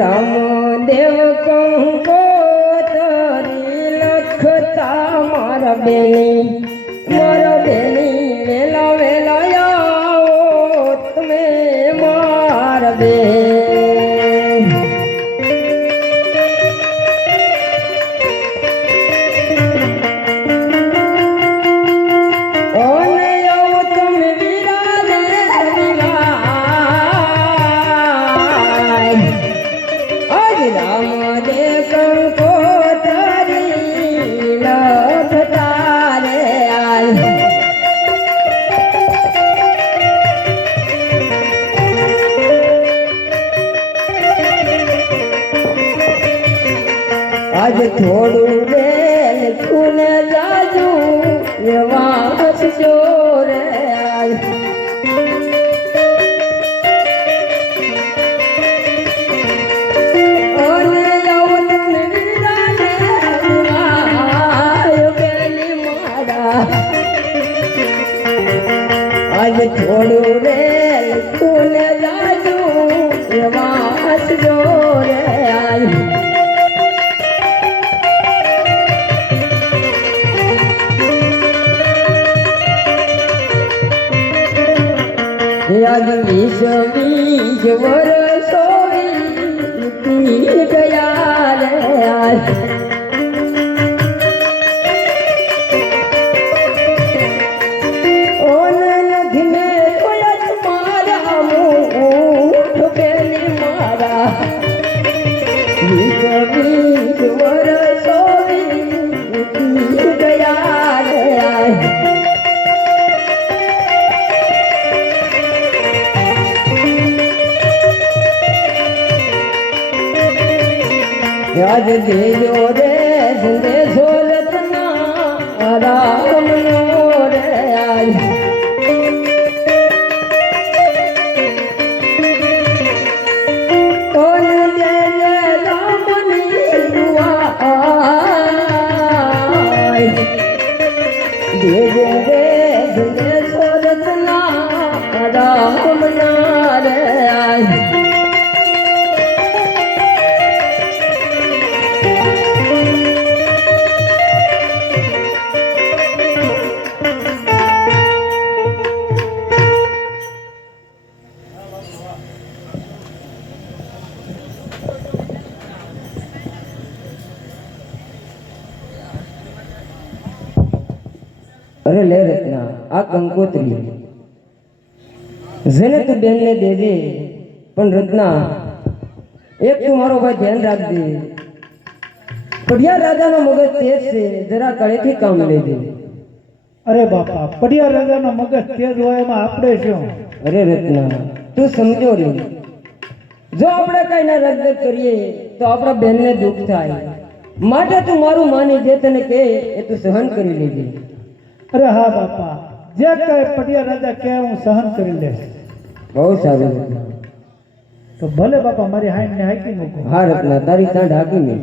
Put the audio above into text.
રામદેવ કંકોતરી લખતા મારા બેની વેલા વેલા આવો તમે મારા બેન આજ થોડું રેલ તું જાજુ વાસ જોરે આજ થોડું રેલ તું જાજુ વાસ જોરે આજ 20 વર્ષો વીતી ગયા રે આજ દેજો રે દેજો રત્ના રામ નો રે ઓન દે રામની દુઆ દેજો રે દેજો રત્ના રામ ના રે અરે લે રત્ના આ કંકોત્રી જેને તું બેનને દેજે પણ રત્ના એક તું મારો ભાઈ ધ્યાન રાખજે પડિયા રાજાનો મગજ તેજ છે જરા કળેથી કામ લેજે અરે બાપા પડિયા રાજાનો મગજ તેજ હોય એમાં આપણે શું અરે રત્ના તું સમજો રે જો આપણે કઈ ના રદ કરીએ તો આપણા બેનને દુઃખ થાય માટે તું મારું માની જે તને કહે એ તું સહન કરી લેજે અરે હા બાપા જે કઈ પડિયા રાજા કહે હું સહન કરી લઈશ બહુ સારું તો ભલે બાપા મારી હાઈન ને હાકી મૂકો હા રત્ના તારી સાંઢ હાકી ને